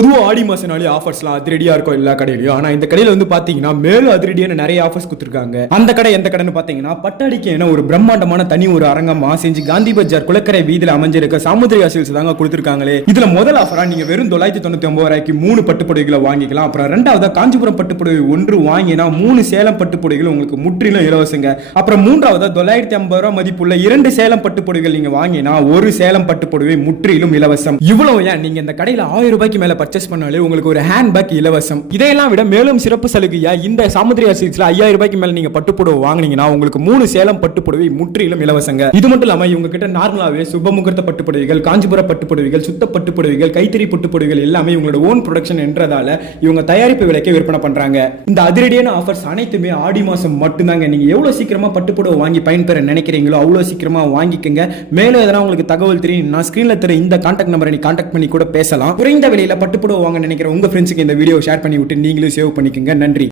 பொதுவாக ஆடி மாசனாலே ஆஃபர்ஸ்லாம் அதிரடியா இருக்கும் எல்லா கடையிலையும். ஆனா இந்த கடையில வந்து பாத்தீங்கன்னா மேலும் அதிரடியான நிறைய ஆஃபர்ஸ் கொடுத்துருக்காங்க. அந்த கடை எந்த கடைன்னு பாத்தீங்கன்னா பட்டாடிக்கு என ஒரு பிரம்மாண்டமான தனி ஒரு அரங்கமா செஞ்சு காந்தி பஜார் குளக்கரை வீதியில அமைஞ்சிருக்க சாமுத்திரிகா சில்க்ஸ் தாங்க கொடுத்துருக்காங்களே. இதுல முதல் ஆஃபரா நீங்க வெறும் 999 ரூபாய்க்கு 3 பட்டுப்புடவைகளை வாங்கிக்கலாம். அப்புறம் ரெண்டாவது காஞ்சிபுரம் பட்டுப்புடவை 1 வாங்கினா 3 சேலம் பட்டுப்புடவைகள் உங்களுக்கு முற்றிலும் இலவசங்க. அப்புறம் மூன்றாவது 950 ரூபாய் மதிப்புள்ள 2 சேலம் பட்டுப்புடவைகள் நீங்க வாங்கினா 1 சேலம் பட்டுப்புடவை முற்றிலும் இலவசம். இவ்வளவு ஏன் நீங்க இந்த கடையில 1000 ரூபாய்க்கு மேல பர்ச்சேஸ் பண்ணாலே உங்களுக்கு ஒரு ஹேண்ட் பேக் இலவசம். இதையெல்லாம் விட மேலும் சிறப்பு சலுகையா இந்த சாமுத்திரிகா சில்க்ஸ்ல 5000 ரூபாய்க்கு மேல நீங்க பட்டுப்புடவை வாங்குனீங்கன்னா உங்களுக்கு 3 சேலம் பட்டுப்புடவை முற்றிலும் இலவசங்க. இது மட்டும் இல்லாம இவங்க கிட்ட நார்மலாவே சுபமுகூர்த்த பட்டுப்புடவைகள், காஞ்சிபுரம் பட்டுப்புடவைகள், சுத்த பட்டுப்புடவைகள், கைத்தறி பட்டுப்புடவைகள் எல்லாமே இவங்களோட ஓன் ப்ரொடக்ஷன் என்றதால இவங்க தயாரிப்பு விலைக்கு விற்பனை பண்றாங்க. இந்த அதிரடியான ஆஃபர்ஸ் அனைத்துமே ஆடி மாசம் மட்டும்தாங்க. நீங்க எவ்வளவு சீக்கிரமா பட்டுப்புடவை வாங்கி பயன்பெற நினைக்கிறீங்களோ அவ்வளவு சீக்கிரமா வாங்கிக்கங்க. மேலும் எதனா உங்களுக்கு தகவல் தெரியும், நான் ஸ்கிரீன்ல தர இந்த கான்டாக்ட் நம்பரை நீ கான்டாக்ட் பண்ணி கூட பேசலாம். குறைந்த விலையில பட்டுப்புடவை வாங்க நினைக்கிற உங்க ஃப்ரெண்ட்ஸுக்கு இந்த வீடியோ ஷேர் பண்ணி விட்டு நீங்களும் சேவ் பண்ணிக்கங்க. நன்றி.